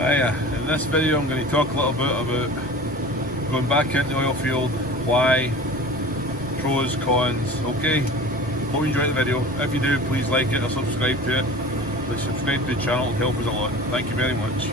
In this video I'm going to talk a little bit about going back into the oil field, why, pros, cons, okay? Hope you enjoy the video. If you do, please like it or subscribe to it. Please subscribe to the channel, it'll help us a lot. Thank you very much.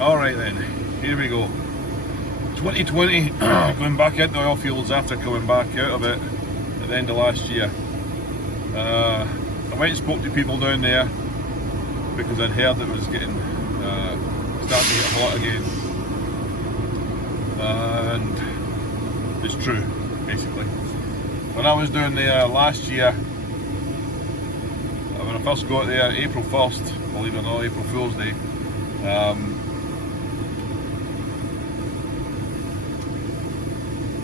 Alright then, here we go. 2020, going back into the oil fields after coming back out of it at the end of last year. I went and spoke to people down there because I'd heard it was getting starting to get hot again. And it's true, basically. When I was down there last year, when I first got there, April 1st, believe it or not, April Fool's Day,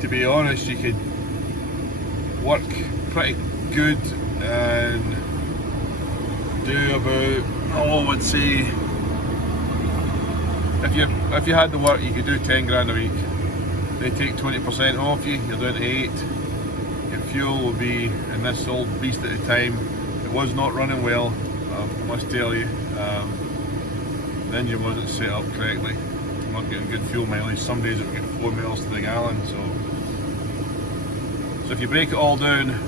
to be honest, you could work pretty good and do about, I would say, if you had the work, you could do 10 grand a week. They take 20% off you, you're down to 8. Your fuel will be, in this old beast at the time, it was not running well, I must tell you. The engine wasn't set up correctly, not getting good fuel mileage. Some days it would get 4 miles to the gallon. So if you break it all down,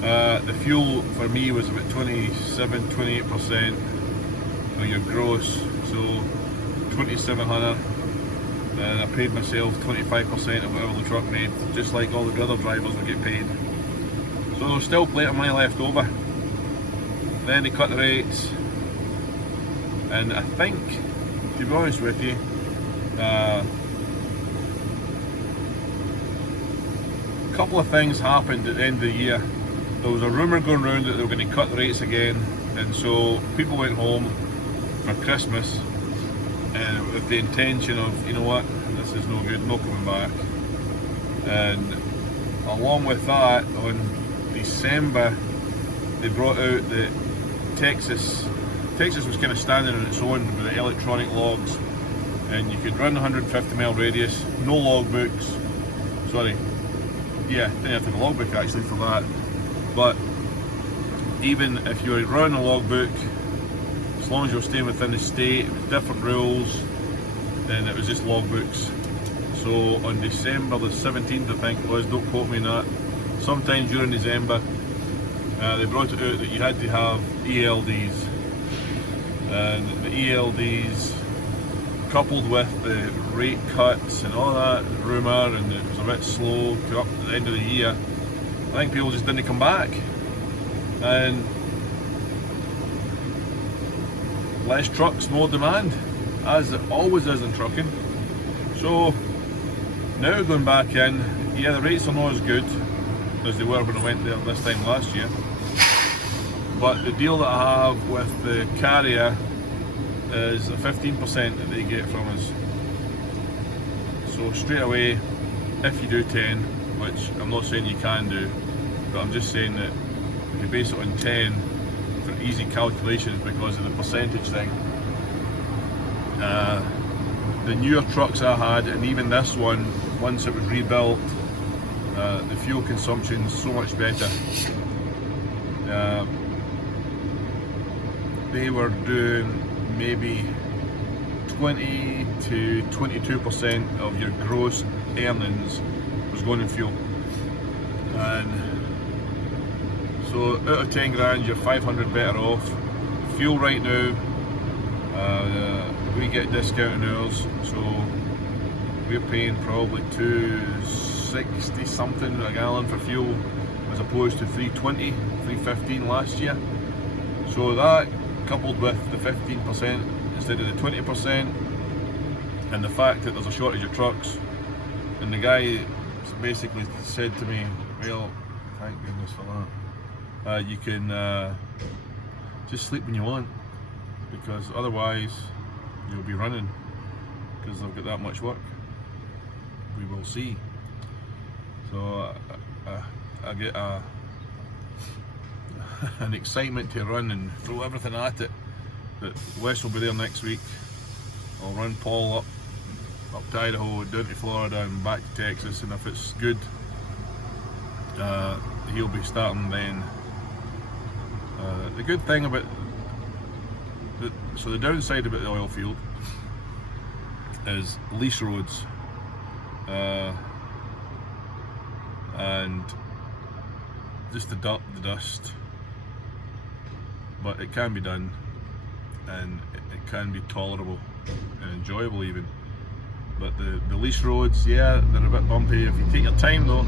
the fuel for me was about 27-28% of your gross, so 2,700, and I paid myself 25% of whatever the truck made, just like all the other drivers would get paid. So there was still plenty of money left over. Then they cut the rates, and I think, to be honest with you, a couple of things happened at the end of the year. There was a rumour going around that they were going to cut the rates again, and so people went home for Christmas with the intention of, you know what, this is no good, no coming back. And along with that, on December, they brought out that Texas was kind of standing on its own with the electronic logs, and you could run 150 mile radius, no logbooks. Sorry, yeah, didn't have to have a logbook actually for that. But even if you were running a logbook, as long as you were staying within the state, it was different rules, then it was just logbooks. So on December the 17th, I think it was, don't quote me on that, sometime during December, they brought it out that you had to have ELDs. And the ELDs, coupled with the rate cuts and all that rumour, and it was a bit slow up at the end of the year, I think people just didn't come back. And less trucks, more demand, as it always is in trucking. So now going back in, yeah, the rates are not as good as they were when I went there this time last year. But the deal that I have with the carrier is a 15% that they get from us. So straight away, if you do 10, which I'm not saying you can do, but I'm just saying that if you base it on 10 for easy calculations because of the percentage thing, the newer trucks I had, and even this one, once it was rebuilt, the fuel consumption is so much better. They were doing maybe 20 to 22% of your gross earnings was going in fuel. And so out of 10 grand, you're 500 better off. Fuel right now, we get discount in ours, so we're paying probably $2.60 something a gallon for fuel, as opposed to $3.20, $3.15 last year. So that, coupled with the 15% instead of the 20%, and the fact that there's a shortage of trucks, and the guy basically said to me, well, thank goodness for that, you can just sleep when you want, because otherwise you'll be running because they've got that much work. We will see. So I get an excitement to run and throw everything at it. But Wes will be there next week. I'll run Paul up to Idaho, down to Florida and back to Texas, and if it's good, he'll be starting then. The good thing about the downside about the oil field is lease roads, and just the dust, but it can be done, and it can be tolerable and enjoyable even. But the lease roads, yeah, they're a bit bumpy. If you take your time though,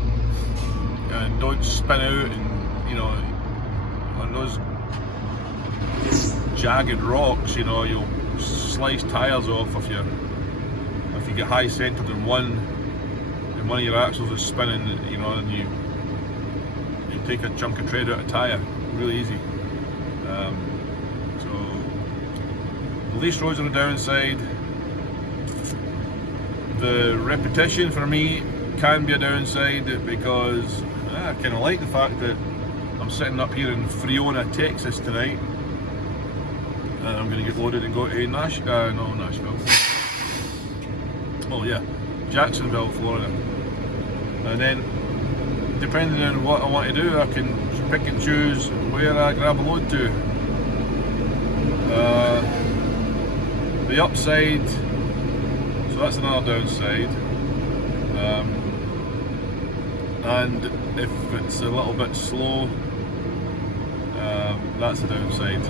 and don't spin out, and you know, on those jagged rocks, you know, you'll slice tires off if you get high centered in one of your axles is spinning, you know, and you take a chunk of tread out of a tire, really easy. So the lease roads are the downside. The repetition for me can be a downside because I kind of like the fact that I'm sitting up here in Friona, Texas tonight, and I'm going to get loaded and go to Nashville. Oh yeah, Jacksonville, Florida. And then, depending on what I want to do, I can pick and choose where I grab a load to. The upside, so that's another downside. And if it's a little bit slow, that's a downside,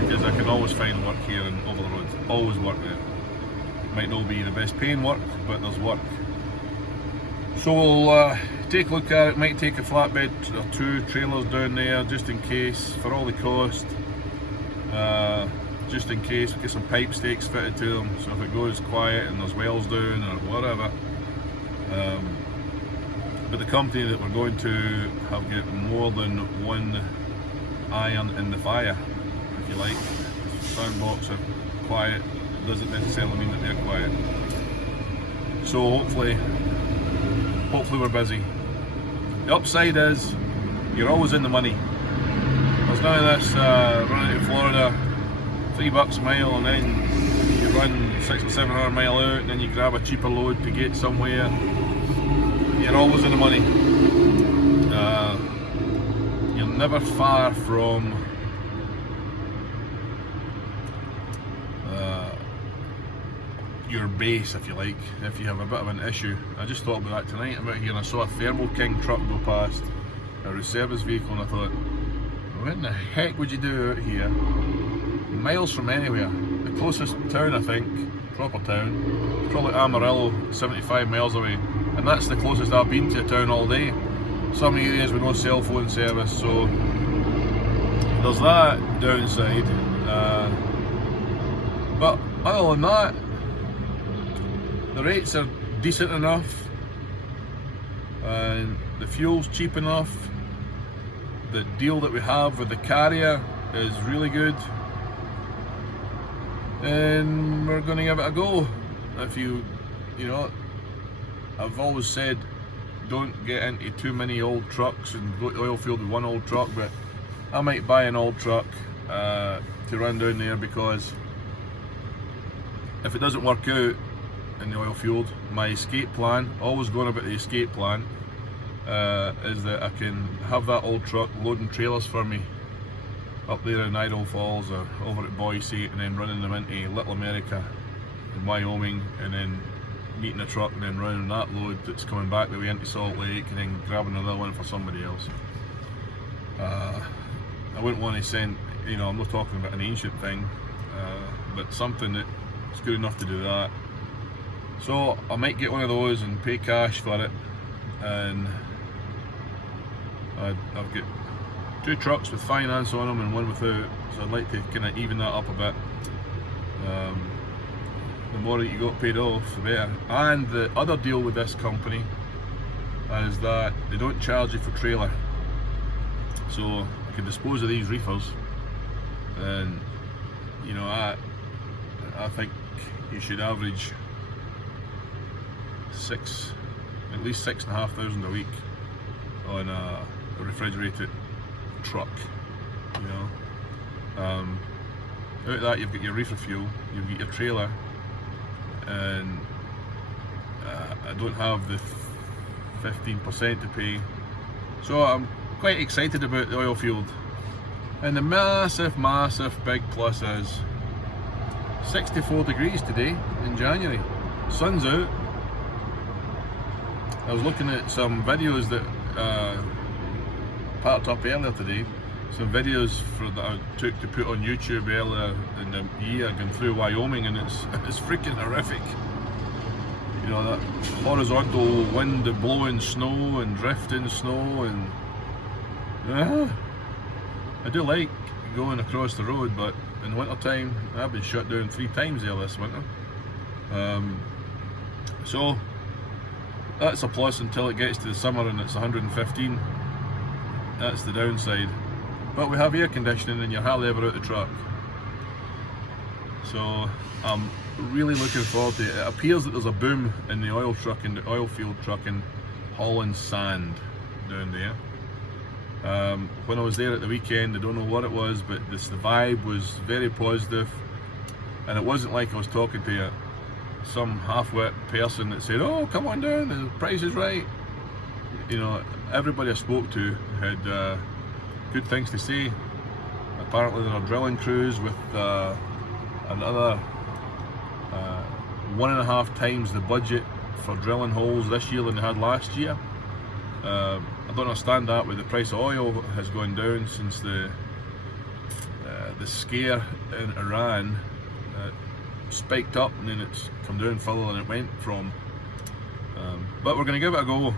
because I can always find work here and over the road. Always work there. Might not be the best paying work, but there's work. So we'll take a look at it. Might take a flatbed or two trailers down there just in case, for all the cost. Just in case, we'll get some pipe stakes fitted to them, so if it goes quiet and there's wells down or whatever. But the company that we're going to have got more than one iron in the fire, if you like. Soundbox are quiet, doesn't necessarily mean that they're quiet. So hopefully we're busy. The upside is you're always in the money. There's none of this running to Florida, $3 a mile, and then you run 600 or 700 mile out, and then you grab a cheaper load to get somewhere. You're always in the money. You're never far from your base, if you like, if you have a bit of an issue. I just thought about that tonight. I'm out here and I saw a Thermo King truck go past, a reservice vehicle, and I thought, what in the heck would you do out here, miles from anywhere? The closest town, I think, proper town, probably Amarillo, 75 miles away, and that's the closest I've been to a town all day. Some areas with no cell phone service, so there's that downside. But other than that, the rates are decent enough, and the fuel's cheap enough. The deal that we have with the carrier is really good, and we're going to give it a go. If you know, I've always said don't get into too many old trucks and go to the oil field with one old truck, but I might buy an old truck to run down there, because if it doesn't work out in the oil field, my escape plan, always going about the escape plan, is that I can have that old truck loading trailers for me up there in Idaho Falls or over at Boise, and then running them into Little America in Wyoming, and then meeting a truck and then running that load that's coming back the way into Salt Lake, and then grabbing another one for somebody else. I wouldn't want to send, you know, I'm not talking about an ancient thing, but something that's good enough to do that. So I might get one of those and pay cash for it, and I've got two trucks with finance on them and one without, so I'd like to kind of even that up a bit. The more that you got paid off, the better. And the other deal with this company is that they don't charge you for trailer, so I can dispose of these reefers, and you know, I think you should average at least 6,500 a week on a refrigerated truck, you know. Out of that, you've got your reefer fuel, you've got your trailer, and I don't have the 15% to pay, so I'm quite excited about the oil field. And the massive big plus is 64 degrees today in January, sun's out. I was looking at some videos that parked up earlier today, some videos that I took to put on YouTube earlier in the year, going through Wyoming, and it's freaking horrific. You know, that horizontal wind blowing snow and drifting snow, and I do like going across the road, but in winter time I've been shut down 3 times there this winter. So that's a plus until it gets to the summer and it's 115. That's the downside. But we have air conditioning and you're hardly ever out the truck. So I'm really looking forward to it. It appears that there's a boom in the oil field trucking, hauling sand down there. When I was there at the weekend, I don't know what it was, but the vibe was very positive, and it wasn't like I was talking to some half-wit person that said, "Oh, come on down, the price is right." You know, everybody I spoke to had good things to say. Apparently there are drilling crews with another 1.5 times the budget for drilling holes this year than they had last year. I don't understand that, with the price of oil has gone down since the scare in Iran spiked up, and then it's come down further than it went from. But we're going to give it a go.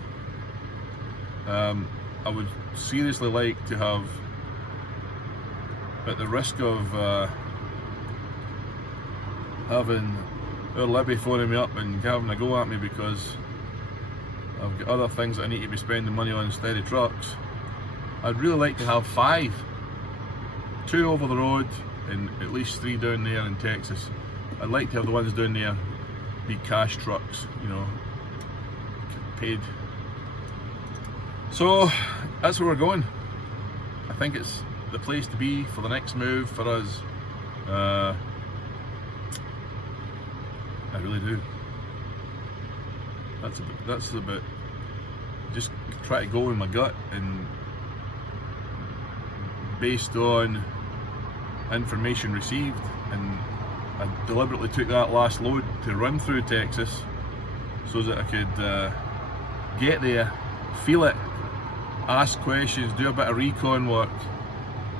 I would seriously like to have, at the risk of having our Libby phoning me up and having a go at me because I've got other things that I need to be spending money on instead of trucks, I'd really like to have 5. 2 over the road and at least 3 down there in Texas. I'd like to have the ones down there be cash trucks, you know, paid. So that's where we're going. I think it's the place to be for the next move for us. I really do. That's about just try to go with my gut, and based on information received, and I deliberately took that last load to run through Texas so that I could get there, feel it, ask questions, do a bit of recon work.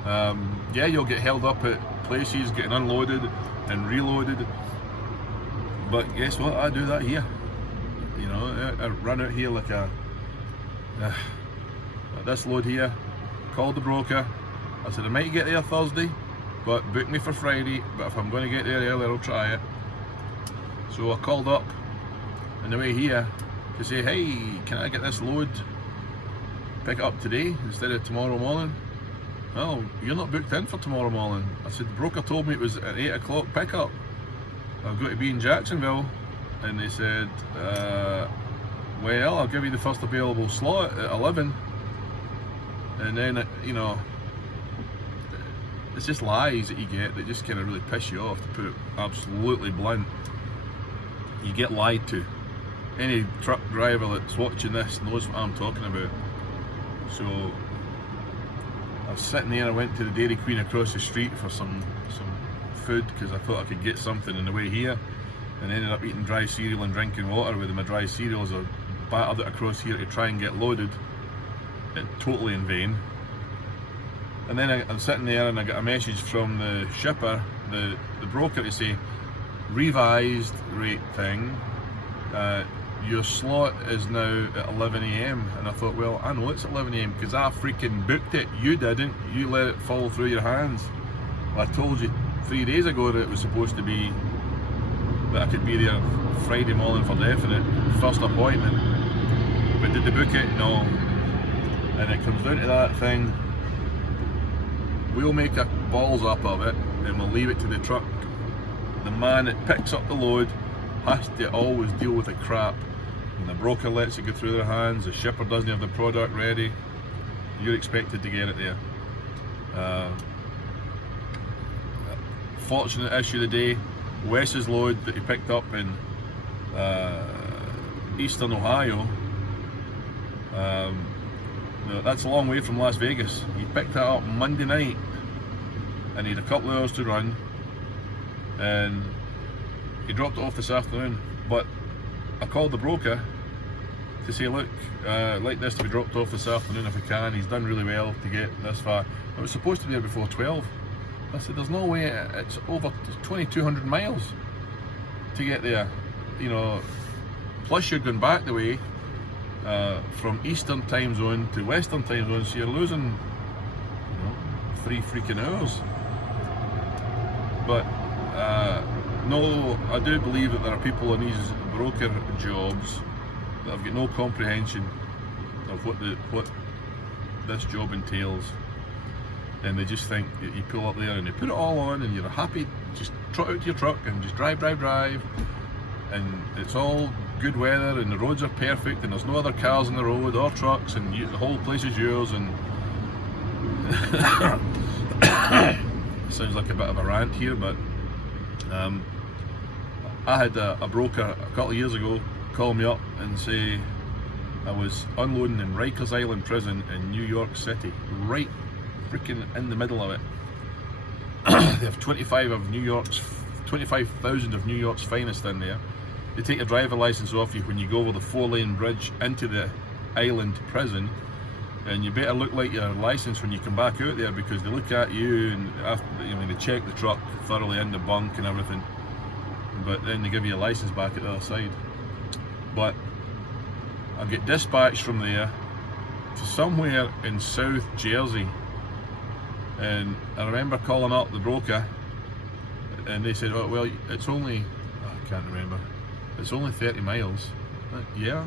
Yeah, you'll get held up at places getting unloaded and reloaded, but guess what, I do that here. You know, I run out here like this load here, called the broker. I said I might get there Thursday, but book me for Friday, but if I'm going to get there earlier I'll try it. So I called up on the way here to say, hey, can I get this load, pick it up today instead of tomorrow morning? Oh, you're not booked in for tomorrow morning. I said, the broker told me it was at 8 o'clock pickup. I've got to be in Jacksonville. And they said, well, I'll give you the first available slot at 11. And then, you know, it's just lies that you get that just kind of really piss you off, to put it absolutely blunt. You get lied to. Any truck driver that's watching this knows what I'm talking about. So I was sitting there, I went to the Dairy Queen across the street for some food because I thought I could get something on the way here, and ended up eating dry cereal and drinking water with my dry cereals. I battered it across here to try and get loaded, totally in vain. And then I'm sitting there and I got a message from the shipper, the broker, to say, revised rate thing, your slot is now at 11 AM. And I thought, well, I know it's 11 AM because I freaking booked it. You didn't. You let it fall through your hands. Well, I told you 3 days ago that it was supposed to be, that I could be there Friday morning for definite, first appointment. But did they book it? No. And it comes down to that thing. We'll make a balls up of it and we'll leave it to the truck the man that picks up the load has to always deal with the crap. When the broker lets it go through their hands, the shipper doesn't have the product ready, you're expected to get it there. Fortunate issue of the day, Wes's load that he picked up in eastern Ohio, that's a long way from Las Vegas. He picked that up Monday night and he had a couple of hours to run, and he dropped it off this afternoon. But I called the broker to say, look, I'd like this to be dropped off this afternoon if we can. He's done really well to get this far. I was supposed to be there before 12. I said, there's no way, it's over 2,200 miles to get there, you know, plus you're going back the way from Eastern time zone to Western time zone, so you're losing, you know, 3 freaking hours. But no, I do believe that there are people in these broker jobs that have got no comprehension of what this job entails, and they just think that you pull up there and you put it all on and you're happy, just trot out to your truck and just drive, and it's all good weather and the roads are perfect and there's no other cars on the road or trucks, and the whole place is yours. And sounds like a bit of a rant here, but I had a broker a couple of years ago call me up and say I was unloading in Rikers Island prison in New York City, right freaking in the middle of it. They have 25,000 of New York's finest in there. They take your driver license off you when you go over the 4-lane bridge into the island prison, and you better look like your license when you come back out there, because they look at you and after, I mean, they check the truck thoroughly in the bunk and everything, but then they give you a license back at the other side. But I get dispatched from there to somewhere in South Jersey, and I remember calling up the broker and they said, oh well, it's only, I can't remember, it's only 30 miles. Yeah.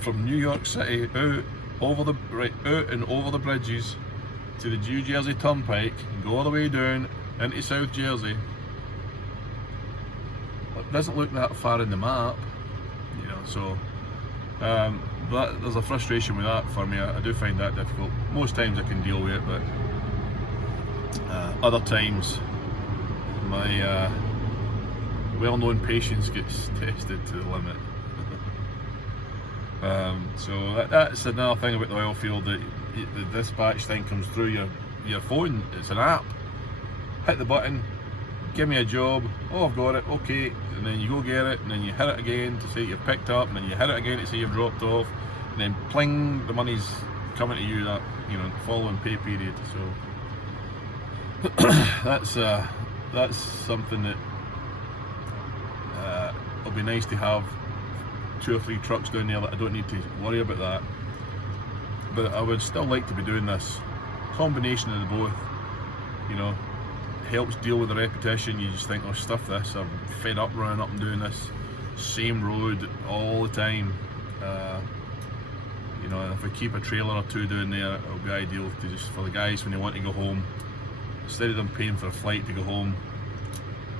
From New York City out and over the bridges to the New Jersey Turnpike and go all the way down into South Jersey. It doesn't look that far in the map, you know, so but there's a frustration with that for me. I do find that difficult. Most times I can deal with it, but other times my well-known patience gets tested to the limit. So that's another thing about the oil field, that the dispatch thing comes through your phone. It's an app. Hit the button, give me a job. Oh, I've got it, okay. And then you go get it, and then you hit it again to say you've picked up, and then you hit it again to say you've dropped off, and then pling, the money's coming to you that, you know, following pay period. So that's something that it'll be nice to have 2 or 3 trucks down there that I don't need to worry about that. But I would still like to be doing this combination of the both, you know. Helps deal with the repetition. You just think, oh, stuff this, I'm fed up running up and doing this same road all the time. You know, and if we keep a trailer or 2 down there, it'll be ideal to just, for the guys when they want to go home, instead of them paying for a flight to go home.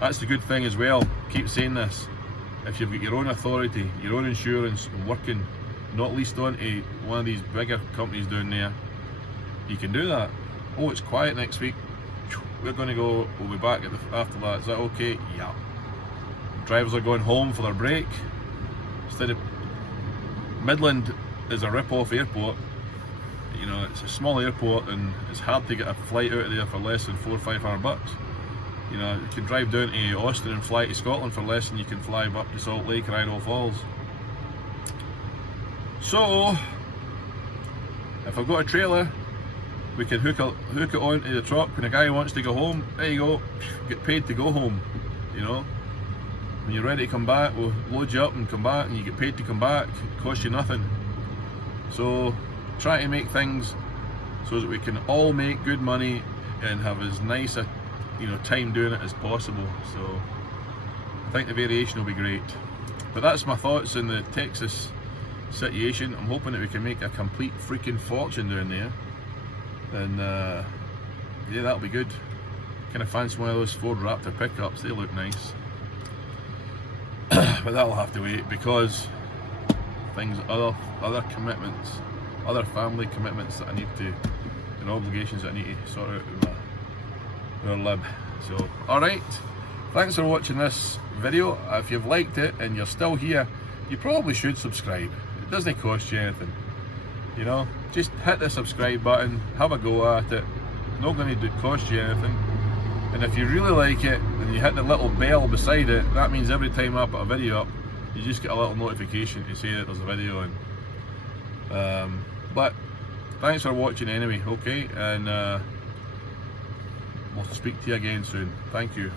That's the good thing as well, keep saying this, if you've got your own authority, your own insurance, and working not leased onto one of these bigger companies down there, you can do that. Oh, it's quiet next week, we're going to go, we'll be back after that. Is that okay? Yeah. Drivers are going home for their break. Instead of, Midland is a rip-off airport. You know, it's a small airport and it's hard to get a flight out of there for less than $400 or $500. You know, you can drive down to Austin and fly to Scotland for less than you can fly up to Salt Lake or Idaho Falls. So, if I've got a trailer, we can hook it onto the truck. When a guy wants to go home, there you go, get paid to go home. You know, when you're ready to come back, we'll load you up and come back, and you get paid to come back. It costs you nothing. So try to make things so that we can all make good money and have as nice a, you know, time doing it as possible. So I think the variation will be great. But that's my thoughts on the Texas situation. I'm hoping that we can make a complete freaking fortune down there. And yeah, that'll be good. kind of fancy one of those Ford Raptor pickups. They look nice. But that'll have to wait because other commitments, other family commitments that I need to, and obligations that I need to sort out with our lib. So, alright, thanks for watching this video. If you've liked it and you're still here, you probably should subscribe. It doesn't cost you anything. You know, just hit the subscribe button, have a go at it. Not going to cost you anything. And if you really like it and you hit the little bell beside it, that means every time I put a video up, you just get a little notification to say that there's a video in. But thanks for watching anyway, okay? And we'll speak to you again soon. Thank you.